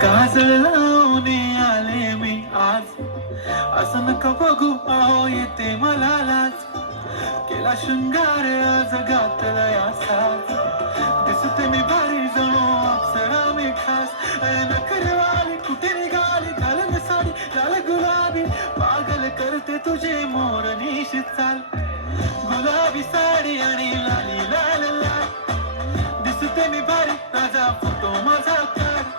काजळ लावून आले मी आज, असं नका बघू अहो येते मला लाज. केला शृंगार आज घातला या साज, दिसते मी भारी जणू अप्सरा मी खास. नखरवाली कुठे निघाली घालून साडी लाल गुलाबी, पागल करते तुझे मोर निशित चाल. गुलाबी साडी आणि लाली लाल लाल, दिसते मी भारी ताजा फोटो माझा काढ.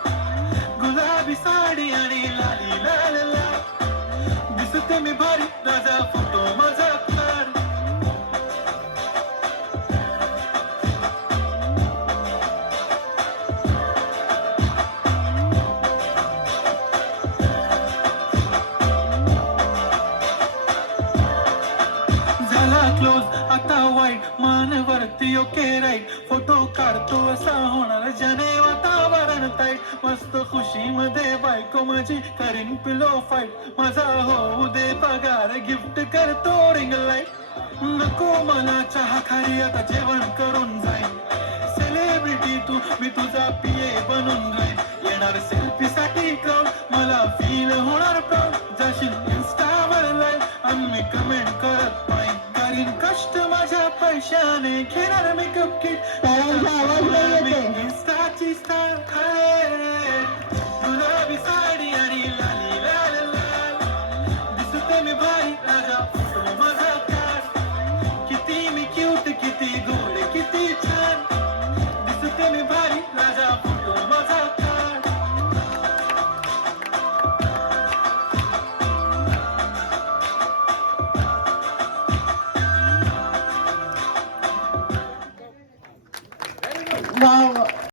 गुलाबी साडी आणि लाली लाल लाल, दिसते मी भारी ताजा फोटो माझा काढ. झाला क्लोज आता वाईट, मान वरती ओके राईट. फोटो काढतो असा होणार ज्याने वातावरण ताईट. मस्त खुशी मध्ये बायको माझी करीन पिलो फाईट. माझा होऊ दे पगार गिफ्ट करतो रिंग लाईट. नको मला चहा खारी आता जेवण करून जाईन. सेलिब्रिटी तू मी तुझा पिये बनून राहीन. येणार सेल्फी साठी क्राऊड मला फील होणार प्राऊड. जाशील इन्स्टावर लाईव्ह आणि मी कमेंट करत पाहिन. करीन कष्ट माझ्या पैशाने घेणार मेकअप किट. इन्स्टाची स्टार गुलाबी साडी आणि लाली लाल लाल, दिसते मी भारी ताजा फोटो माझा काढ. किती मी क्यूट किती गोड किती छान, दिसते मी भारी ताजा फोटो माझा काढ. वाव.